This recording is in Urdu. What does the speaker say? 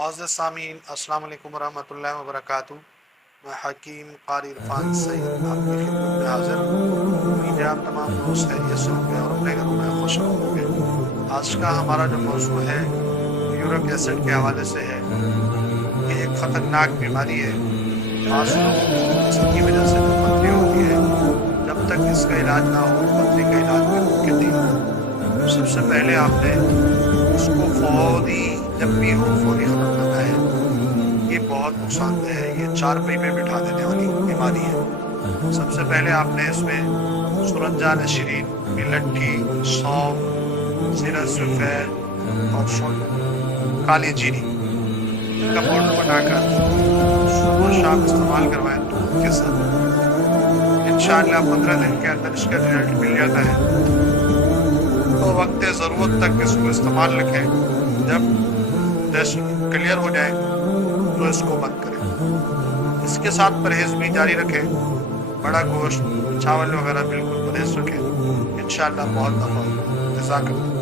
معزز سامعین، السلام علیکم ورحمۃ اللہ وبرکاتہ۔ میں حکیم قاری عرفان سعید آپ کی خدمت میں حاضر ہوں۔ امید ہے آپ تمام دوست خیریت سے ہوں گے اور اپنے گھروں میں خوش ہوں گے۔ آج کا ہمارا جو موضوع ہے یورک ایسڈ کے حوالے سے ہے۔ یہ ایک خطرناک بیماری ہے، خاص لوگوں کو اس کی وجہ سے جو پتھری ہوتی ہے، جب تک اس کا علاج نہ ہو پتھری کا علاج بھی ممکن نہیں ہے۔ سب سے پہلے آپ نے اس کو فوری جب بھی ہو فوری ختم کرنا ہے۔ یہ بہت نقصان دہ ہے، یہ 4 پہی پہ بٹھا دینے والی بیماری ہے۔ سب سے پہلے آپ نے اس میں سرنجا نشرین کی لٹھی، سونف، زیرہ سفید اور کالی جیری کا پاؤڈر بنا کر صبح و شام استعمال کروائیں دودھ کے ساتھ۔ انشاءاللہ 15 دن کے اندر اس کا رزلٹ مل جاتا ہے۔ تو وقت ضرورت تک اس کو استعمال رکھیں، جب ٹیسٹ کلیئر ہو جائے تو اس کو بند کریں۔ اس کے ساتھ پرہیز بھی جاری رکھیں، بڑا گوشت، چاول وغیرہ بالکل پرہیز رکھیں۔ انشاءاللہ بہت دفعہ جزاک اللہ۔